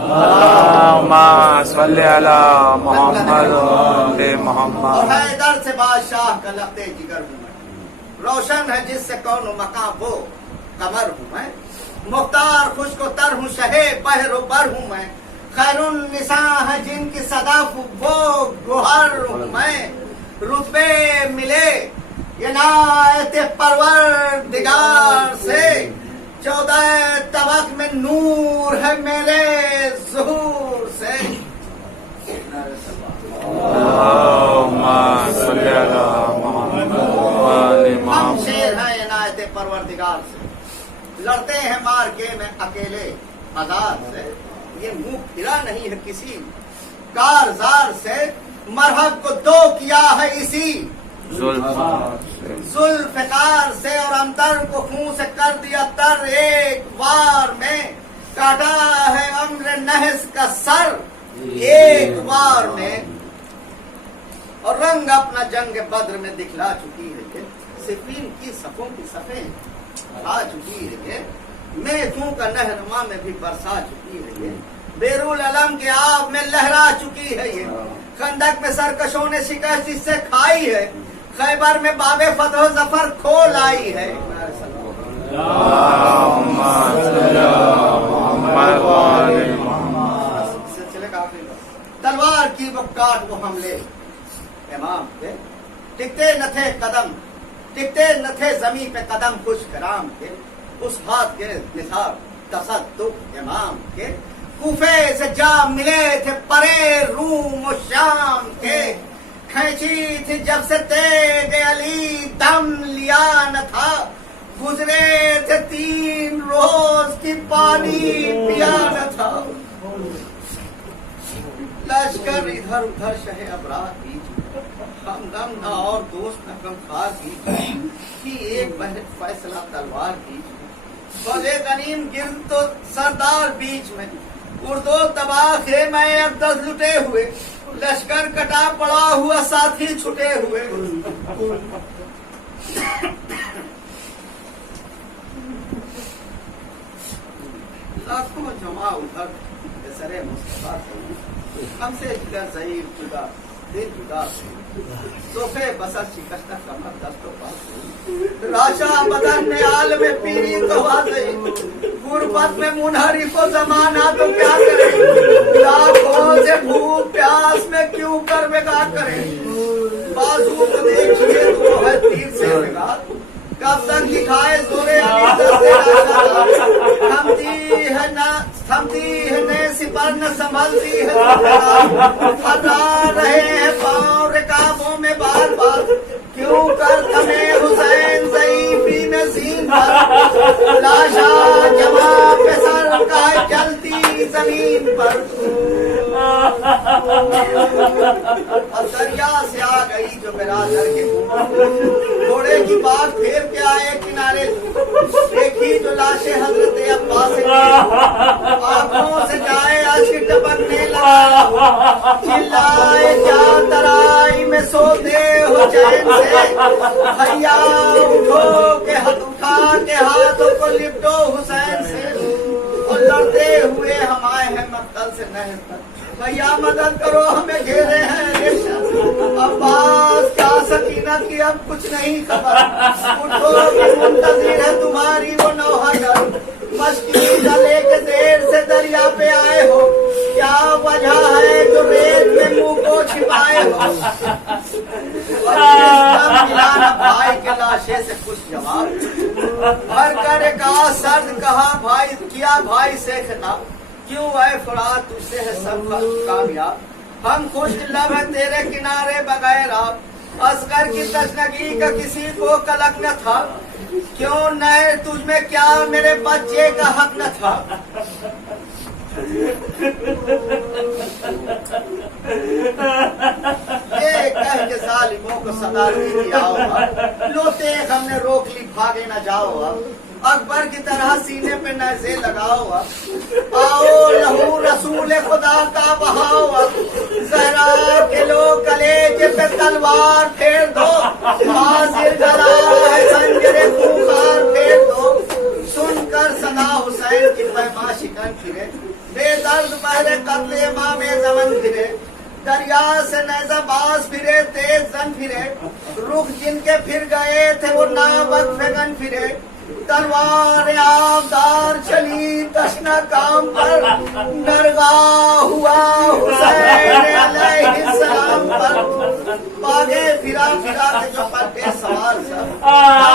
اللهم صل على محمد وآل اور محمد حیدر سے بادشاہ کا لقب جگر ہوں میں، روشن ہے جس سے کون و مقام وہ قمر ہوں میں، مختار خشک و تر ہوں شہے بحر و بر ہوں میں، خیر النساء ہے جن کی صدف وہ گوہر ہوں میں، رتبے ملے عنایت پروردگار سے، 14 طبق میں نور ہے میرے ظہور سے۔ اللهم صل على محمد وآل ہم محمد شیر ہیں عنایت پروردگار سے، لڑتے ہیں مارکے میں اکیلے آزاد سے، یہ منہ پھرا نہیں ہے کسی کارزار سے، مرحب کو دو کیا ہے اسی ذوالفقار سے، اور انتر کو خون سے کر دیا تر ایک وار میں، کاٹا ہے امر نحس کا سر ایک وار میں، اور رنگ اپنا جنگ بدر میں دکھلا چکی ہے کہ صفین کی صفوں کی صفیں آ چکی ہے کہ میخوں کا نہرما میں بھی برسا چکی ہے یہ، بیرول علم کے آب میں لہرا چکی ہے یہ، خندق میں سرکشوں نے شکست جس سے کھائی ہے، خیبر میں باب فتح و ظفر کھول آئی ہے۔ اللهم صل على محمد وآل محمد سلسلے کا آخری بات، تلوار کی وہ کاٹ وہ حملے امام کے، ٹکتے نہ تھے قدم، ٹکتے نہ تھے زمین پہ قدم خوش کرام کے، اس ہاتھ کے نثار تصدق امام کے، کوفے سے جا ملے تھے پرے روم و شام کے، کھینچی تھی جب سے تیغ علی دم لیا نہ تھا، گزرے تھے 3 روز کی پانی پیا نہ تھا، لشکر ادھر ادھر شہ ابرار بیچ ہم دم نہ اور دوست نہ غمخوار بیچ کی ایک بہر فیصلہ تلوار بیچ، فوجے غنیم گرد تو سردار بیچ میں، اردو تباہ خیمہ اقدس لٹے ہوئے، لشکر کٹا پڑا ہوا ساتھی چھٹے ہوئے، لاکھوں جمع ادھر سرے مصطفیٰ سے، ہم سے جگر ضعیف جدا دل جدا سے، صوفے بسر شکستہ کمر دست و پاس، راشا بدن میں عالم پیری تو واضح، غربت میں منحرف و زمانہ تو کیا کرے، لاکھوں سے بھوک پیاس میں کیوں کر بگا کرے، بازو کو دیکھیے تو وہ ہے تیر سے بگا، کب تک دکھائے زورے تھمتی ہے نئے سپر نہ سنبھلتی ہے، ہٹا رہے ہیں پاؤں رکابوں میں بار بار، کیوں کر تھمے حسین ضعیفی میں زین پر، لاشا جمع پہ سر کا جلتی زمین پر، اب دریا سے آ گئی جو برادر کے گھوڑے کی بات پھیر کے آئے کنارے، دیکھی جو لاشیں حضرت عباس کی، آنکھوں سے جائے اشک ٹپکنے لگا، چلائے جا ترائی میں سوتے ہو چین سے، بھیا اٹھو کے ہاتھ اٹھا کے ہاتھوں کو لپٹو حسین سے، اور لڑتے ہوئے ہم آئے ہیں مقتل سے نہر پر، بھیا مدد کرو ہمیں گھیرے ہیں ریشم، عباس کا سکینت کی اب کچھ نہیں خبر، اٹھو کہ منتظر ہے تمہاری وہ نوحہ گر، مشکل لے کے دیر سے دریا پہ آئے ہو، کیا وجہ ہے جو ریت میں منہ کو چھپائے ہو، اور ملانا بھائی کے لاشے سے کچھ جواب، بھر کر ایک سرد کہا بھائی کیا بھائی سے خطاب، کیوں اے فرات تجھ سے ہے سب کامیاب، ہم خوش لب ہیں تیرے کنارے بغیر آپ، اصغر کی تشنگی کا کسی کو کلک نہ تھا، کیوں نہر تجھ میں کیا میرے بچے کا حق نہ تھا، یہ کہہ کے ظالموں کو صدا دی آؤ، لوتے ہم نے روک لی بھاگے نہ جاؤ، اکبر کی طرح سینے پہ نیزے لگاؤ، آؤ لہو رسول خدا کا بہاؤ، زہرا کے لوگ کلیجے پہ تلوار پھیر دو، حاضر گلا ہے سنجرے خوخار پھیر دو، سن کر صدا حسین کی پیما شکن پھرے، بے درد دریا سے نیزہ باز پھرے تیز زن پھرے رخ جن کے پھر گئے تھے وہ ناوک فگن پھرے تلوار آبدار چلی تشنا کام پر نرگاہ ہوا حسین علیہ السلام پر باغے پھرا پھرا کے جو پلٹے سوار سب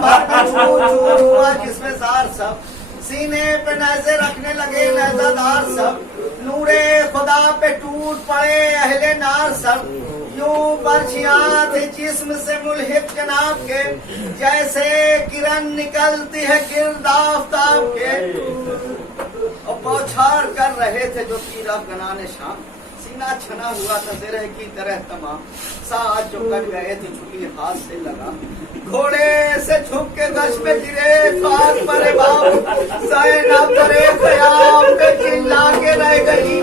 بھر میں چور چور ہوا جس میں زار سب سینے پہ نیزے رکھنے لگے نیزہ دار سب نور خدا پہ ٹوٹ پڑے اہل نار سب یوں برچیاں تھی جسم سے ملحق جناب کے جیسے کرن نکلتی ہے گرد آفتاب کے اور بوچھار کر رہے تھے جو تیر افغانان شام سینہ چھنا ہوا تھا زرہ کی طرح تمام ساتھ جو کٹ گئے تھے چھٹی ہاتھ سے لگا گھوڑے سے جھک کے گش پہ گرے خاک پر باپ زینب کرے خیام پہ چلا کے رہ گئی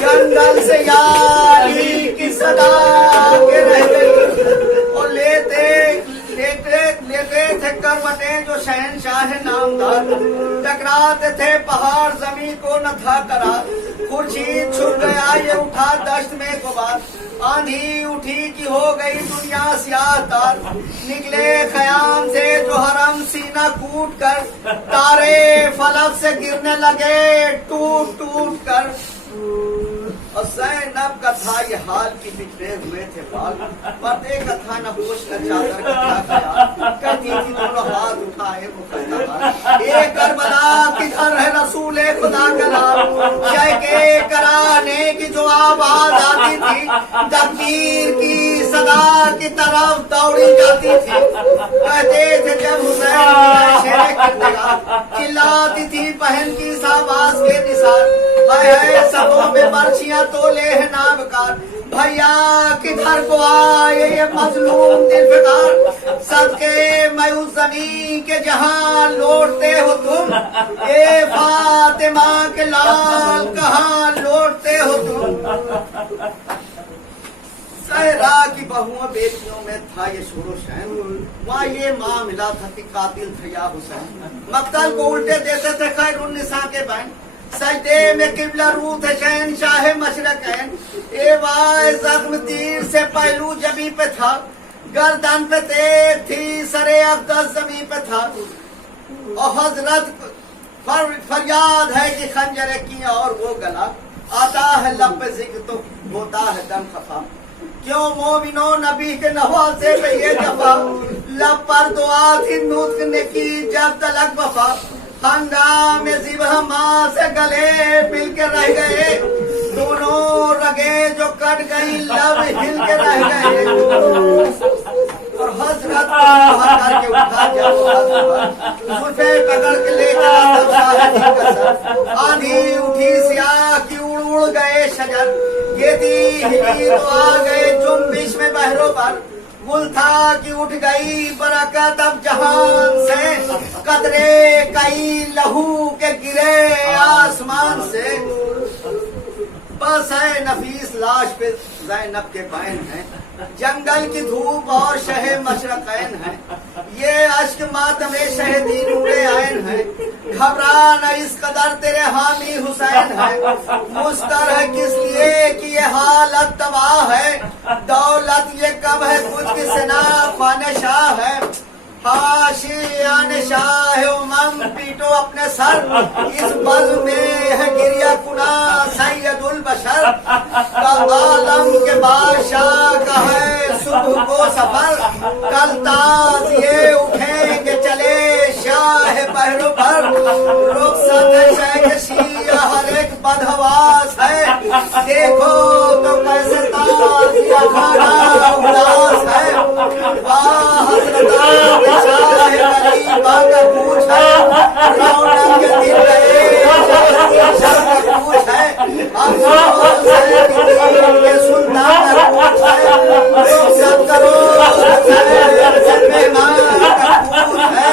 جنگل سے یاری کی صدا کے رہ گئی اور لیتے تھے کرمٹیں جو شہنشاہ نامدار ٹکراتے تھے پہاڑ زمین کو نہ تھا کرا خورشید چھپ گیا یہ اٹھا دشت میں غبار آندھی اٹھی کی ہو گئی دنیا سیاہ تار نکلے خیام سے جو حرم سینہ کوٹ کر تارے فلک سے گرنے لگے ٹوٹ ٹوٹ کر اور زینب کا تھا یہ حال کی بکھرے ہوئے تھے بال پردے کا تھا نہ ہوش نہ چادر کا تھا خیال کہتی تھی دونوں ہاتھ اٹھائے مقدمات ایک کربلا کدھر ہے رسول خدا کا نام جے کے کرانے کی جو آواز آتی تھی تکبیر کی صدا کی طرف دوڑی جاتی تھی کہتے تھے جب حسین شیر کردگار چلاتی تھی بہن کی اس آواز کے نثار ہے سبوں میں برچیاں تو لے ہے نابکار بھیا کدھر کو آئے یہ مظلوم دل فکار صدقے میں اس زمین کے جہاں لوٹتے ہو تم اے فاطمہ کے لال کہاں لوٹتے ہو تم زہرا کی بہوؤں بیٹیوں میں تھا یہ شور و شین وہاں یہ معاملہ تھا کہ قاتل تھا یا حسین مقتل کو الٹے دیتے تھے خیر النساء کے بہن سجدے میں قبلہ رو تھے شہنشاہ مشرقین اے وائے زخم تیر سے پہلو جبی پہ تھا گردن پہ تیغ تھی سر اقدس زمین پہ تھا اور حضرت فریاد ہے کہ خنجر کی اور وہ گلا آتا ہے لب پہ ذکر تو ہوتا ہے دم خفا کیوں مومنوں نبی کے نوازے پہ یہ جفا لب پر دعا تھی نطق نے کی جب تلک وفا ہنگام ذبح ماں سے گلے مل کے رہ گئے دونوں رگے جو کٹ گئی لب ہل کے رہ گئے اور حضرت کو کر کے اٹھا جب زلفے پکڑ کے لے چلا تب شاہدی کا سر آندھی اٹھی سیاہ کی اڑ اڑ گئے شجر یہ دی ہلی تو آ گئے جنبش میں بحروں پر گل تھا کہ اٹھ گئی برکت اب جہان سے قطرے کئی لہو کے گرے آسمان سے بس ہے نفیس لاش پہ زینب کے بین ہیں جنگل کی دھوپ اور شہ مشرقین ہے یہ اشک ماتم شہدی نور عین ہے گھبرا نہ اس قدر تیرے حامی حسین ہے مستر ہے کس لیے کہ یہ حالت تباہ ہے دولت یہ کب ہے کچھ کی سنا خانشاہ ہے حاشیان شاہ امم پیٹو اپنے سر اس بز میں ہے گریہ کنا سید البشر کا عالم کے بادشاہ کا ہے صبح کو سفر کل تاز یہ اٹھیں گے چلے شاہ پہرو پر رخصت شیخ شیعہ ہر ایک بدحواس ہے دیکھو تو کیسے تاز یہ کھانا اداس ہے واہ حضرت شاہ غریبہ کا پوچھ ہے رونق کے دل گئے شاہ کا پوچھ ہے افسوس ہے کہ دل کے سلطان کا پوچھ ہے رخصت کرو حسین مہمان کا پوچھ ہے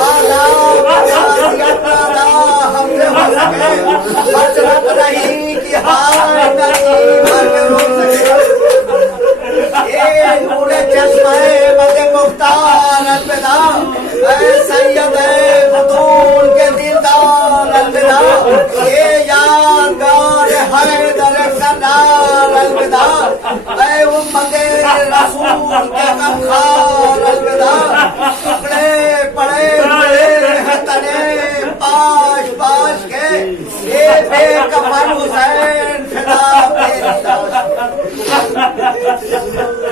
آلام جاسیت نادا ہم سے ہو سکے حسرت نہیں کہ ہار نصیب ہر رو سکے اے نور چشمہ مد مختار الوداع رسول کے غمخوار الوداع، ٹکڑے پڑے ہوئے ہیں تنے پاش پاش کے، یہ بے کفن حسین فدا تیری لاش۔